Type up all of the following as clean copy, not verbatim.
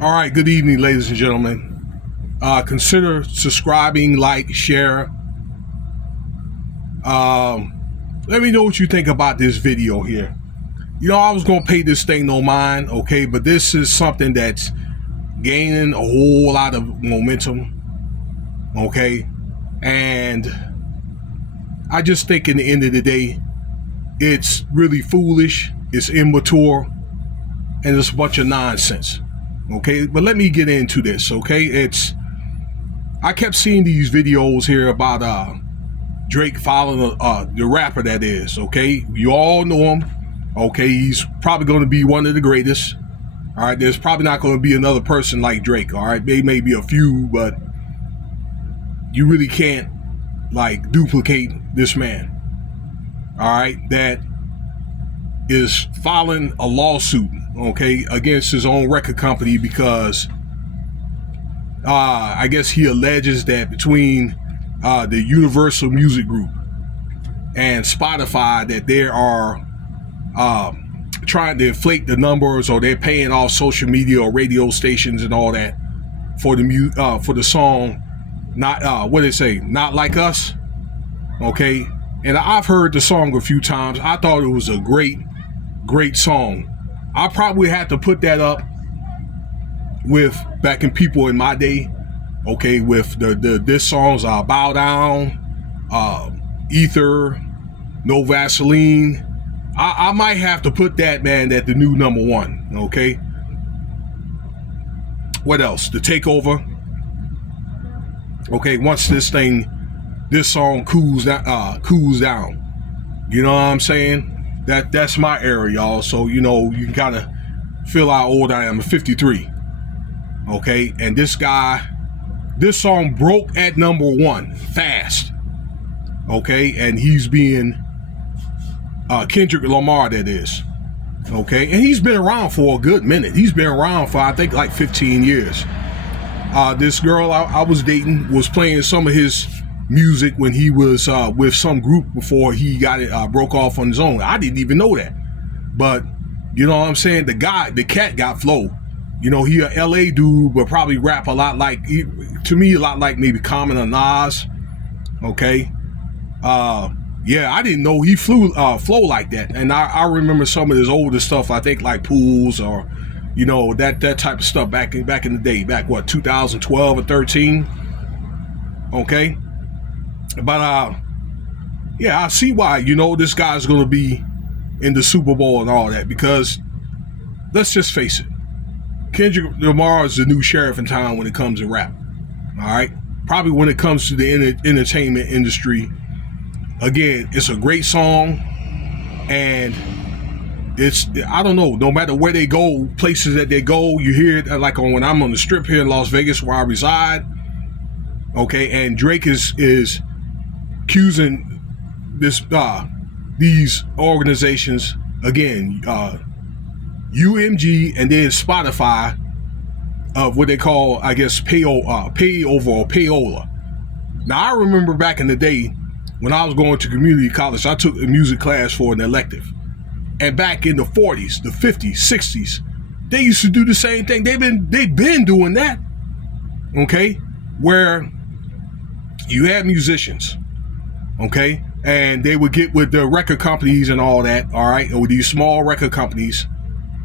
All right, good evening, ladies and gentlemen. Consider subscribing, like, share. Let me know what you think about this video here. You know, I was going to pay this thing no mind, okay, but this is something that's gaining a whole lot of momentum, okay? And I just think in the end of the day, it's really foolish, it's immature, and it's a bunch of nonsense. Okay, but let me get into this. Okay, I kept seeing these videos here about Drake following the rapper that is. Okay, you all know him. Okay, he's probably going to be one of the greatest. All right, there's probably not going to be another person like Drake. All right, there may be a few, but you really can't like duplicate this man. All right, that is filing a lawsuit, okay, against his own record company because I guess he alleges that between the Universal Music Group and Spotify that they are trying to inflate the numbers, or they're paying off social media or radio stations and all that for the song, not what did it say, Not Like Us, okay. And I've heard the song a few times. I thought it was a great song. I probably had to put that up with back in people in my day, okay, with this songs Bow Down, Ether, No Vaseline. I might have to put that, man, at the new number one, okay. What else? The Takeover. Okay, once this song cools down, you know what I'm saying? That's my era, y'all. So, you know, you can kind of feel how old I am. I'm 53. Okay. And this song broke at number one fast. Okay. And he's being Kendrick Lamar, that is. Okay. And he's been around for a good minute. He's been around for, I think, like 15 years. This girl I was dating was playing some of his music when he was with some group before he got it broke off on his own. I didn't even know that, but you know what I'm saying, the cat got flow. You know, he a LA dude, but probably rap a lot like, to me, a lot like maybe Common or Nas. Okay, yeah, I didn't know he flow like that. And I remember some of his older stuff, I think like Pools, or you know, that type of stuff back in the day, back what, 2012 or 13. Okay. But yeah, I see why, you know, this guy's going to be in the Super Bowl and all that, because let's just face it, Kendrick Lamar is the new sheriff in town when it comes to rap. All right, probably when it comes to the entertainment industry. Again, it's a great song, and I don't know, no matter where they go, places that they go, you hear it like when I'm on the strip here in Las Vegas where I reside. Okay, and Drake is accusing these organizations, again, UMG and then Spotify, of what they call, I guess, payover or payola. Now, I remember back in the day when I was going to community college, I took a music class for an elective. And back in the 40s, the 50s, 60s, they used to do the same thing. They've been doing that, okay, where you had musicians, okay, and they would get with the record companies and all that, all right, or these small record companies,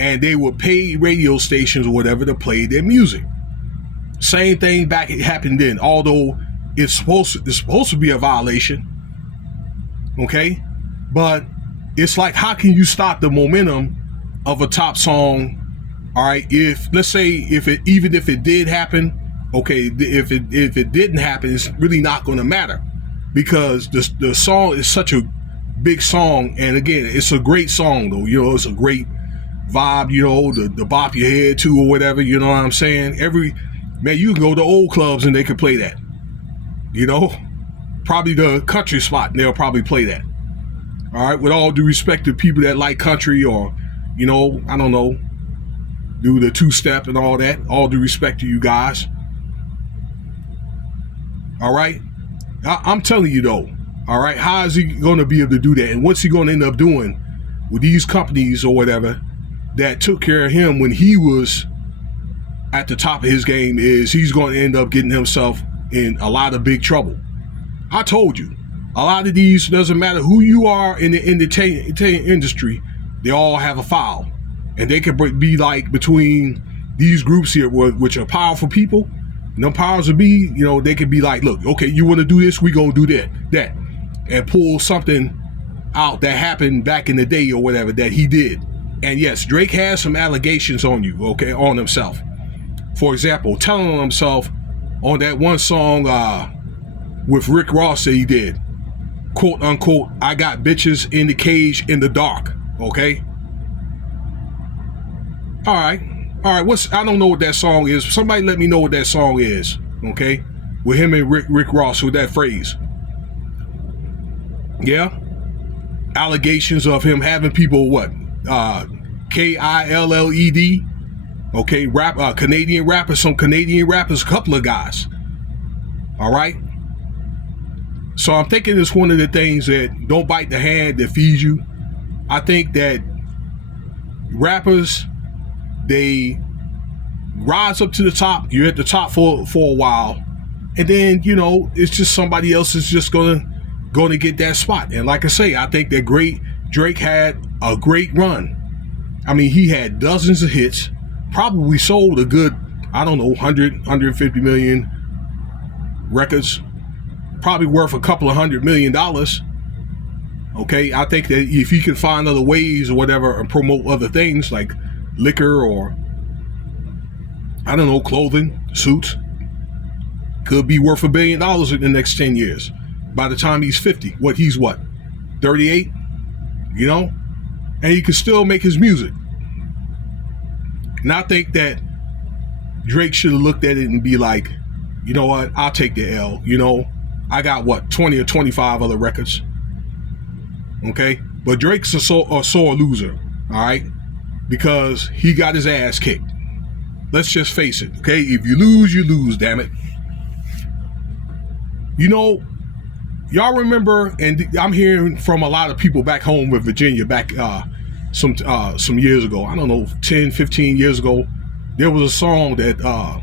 and they would pay radio stations or whatever to play their music. Same thing back, it happened then, although it's supposed to be a violation, okay, but it's like, how can you stop the momentum of a top song? All right, if let's say even if it did happen, okay, if it didn't happen, it's really not going to matter, because the song is such a big song, and again, it's a great song though. You know, it's a great vibe. You know, the bop your head to or whatever. You know what I'm saying? Man, you can go to old clubs and they can play that. You know, probably the country spot, and they'll probably play that. All right, with all due respect to people that like country, or you know, I don't know, do the two-step and all that. All due respect to you guys. All right, I'm telling you though, all right, how is he going to be able to do that? And what's he going to end up doing with these companies or whatever that took care of him when he was at the top of his game is he's going to end up getting himself in a lot of big trouble. I told you, a lot of these, doesn't matter who you are in the entertainment industry, they all have a foul. And they could be like between these groups here, which are powerful people, and them powers would be, you know, they could be like, look, okay, you want to do this, we gonna do that, and pull something out that happened back in the day or whatever that he did. And yes, Drake has some allegations on you, okay, on himself. For example, telling on himself on that one song with Rick Ross that he did, quote unquote, I got bitches in the cage in the dark, okay? All right, I don't know what that song is. Somebody let me know what that song is, okay? With him and Rick Ross with that phrase. Yeah? Allegations of him having people, what? Killed, okay? Canadian rappers, some Canadian rappers, a couple of guys. All right? So I'm thinking it's one of the things that don't bite the hand that feeds you. I think that rappers, they rise up to the top. You're at the top for a while, and then, you know, it's just somebody else is just gonna get that spot. And like I say, I think that Drake had a great run. I mean, he had dozens of hits, probably sold a good, I don't know, 150 million records, probably worth a couple of $100 million. Okay, I think that if he can find other ways or whatever and promote other things like liquor or, I don't know, clothing, suits, could be worth $1 billion in the next 10 years. By the time he's 50, he's 38, you know? And he can still make his music. And I think that Drake should have looked at it and be like, you know what, I'll take the L, you know? I got 20 or 25 other records. Okay? But Drake's a sore loser, all right? Because he got his ass kicked. Let's just face it, okay? If you lose, damn it. You know, y'all remember, and I'm hearing from a lot of people back home with Virginia back some years ago, I don't know, 10, 15 years ago, there was a song that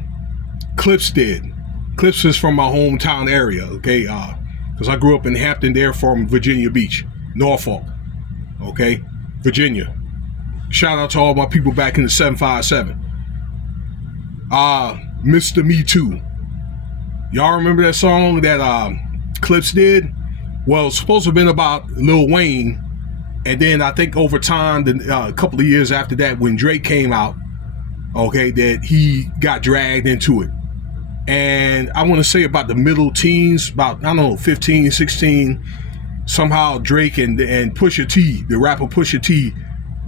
Clips did. Clips is from my hometown area, okay? Because I grew up in Hampton there from Virginia Beach, Norfolk, okay? Virginia. Shout out to all my people back in the 757. Mr. Me Too. Y'all remember that song that Clips did? Well, it's supposed to have been about Lil Wayne. And then I think over time, a couple of years after that, when Drake came out, okay, that he got dragged into it. And I want to say about the middle teens, about, I don't know, 15, 16, somehow Drake and Pusha T, the rapper Pusha T,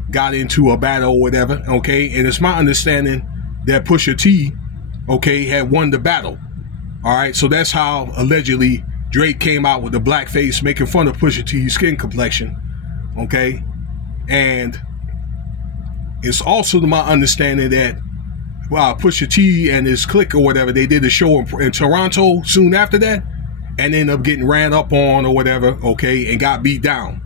got into a battle or whatever, okay? And it's my understanding that Pusha T, okay, had won the battle. All right, so that's how allegedly Drake came out with the blackface, making fun of Pusha T's skin complexion, okay? And it's also my understanding that Pusha T and his clique or whatever, they did a show in Toronto soon after that, and ended up getting ran up on or whatever, okay, and got beat down.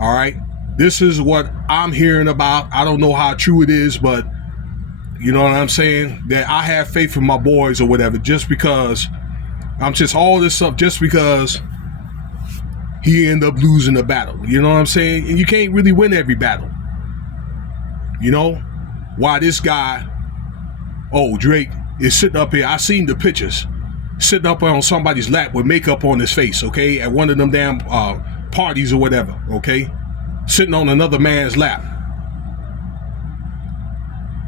All right, this is what I'm hearing about. I don't know how true it is, but you know what I'm saying? That I have faith in my boys or whatever, just because I'm just all this stuff, just because he ended up losing the battle. You know what I'm saying? And you can't really win every battle. You know? Why this guy, Drake, is sitting up here. I seen the pictures. Sitting up on somebody's lap with makeup on his face, okay? At one of them damn parties or whatever, okay? Sitting on another man's lap.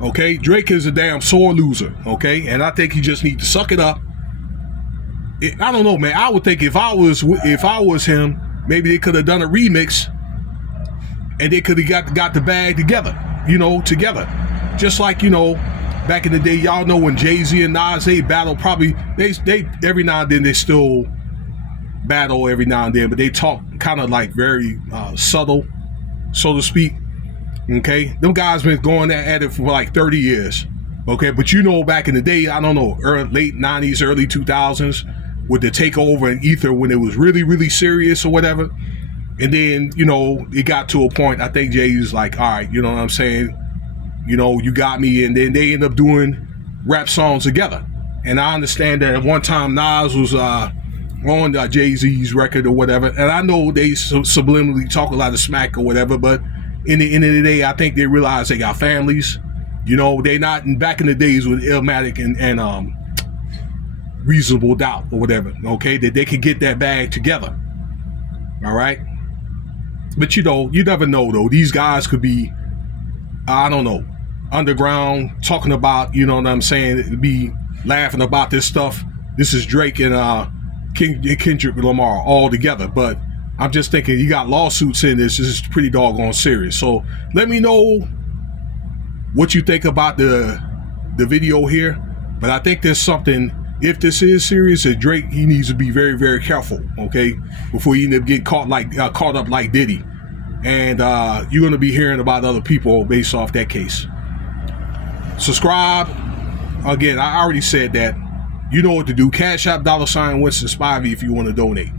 Okay, Drake is a damn sore loser, okay? And I think he just needs to suck it up. I don't know, man. I would think if I was him, maybe they could have done a remix and they could have got the bag together, you know, together. Just like, you know, back in the day, y'all know when Jay-Z and Nas, they battle, probably, they every now and then they still battle every now and then, but they talk kind of like very subtle, so to speak. Okay, them guys been going at it for like 30 years. Okay, but you know, back in the day, I don't know, late 90s, early 2000s, with the takeover and Ether, when it was really, really serious or whatever. And then, you know, it got to a point, I think Jay was like, all right, you know what I'm saying? You know, you got me. And then they end up doing rap songs together. And I understand that at one time Nas was on Jay-Z's record or whatever, and I know they subliminally talk a lot of smack or whatever, but in the end of the day, I think they realize they got families. You know, they not back in the days with Illmatic and Reasonable Doubt or whatever, okay, that they could get that bag together. All right. But you know, you never know though. These guys could be, I don't know, underground talking about, you know what I'm saying, be laughing about this stuff. This is Drake and Kendrick Lamar all together. But I'm just thinking, you got lawsuits in this. This is pretty doggone serious. So let me know what you think about the video here. But I think there's something, if this is serious, that Drake, he needs to be very, very careful, okay, before he end up getting caught up like Diddy. And you're going to be hearing about other people based off that case. Subscribe. Again, I already said that. You know what to do. Cash App $Winston Spivey if you want to donate.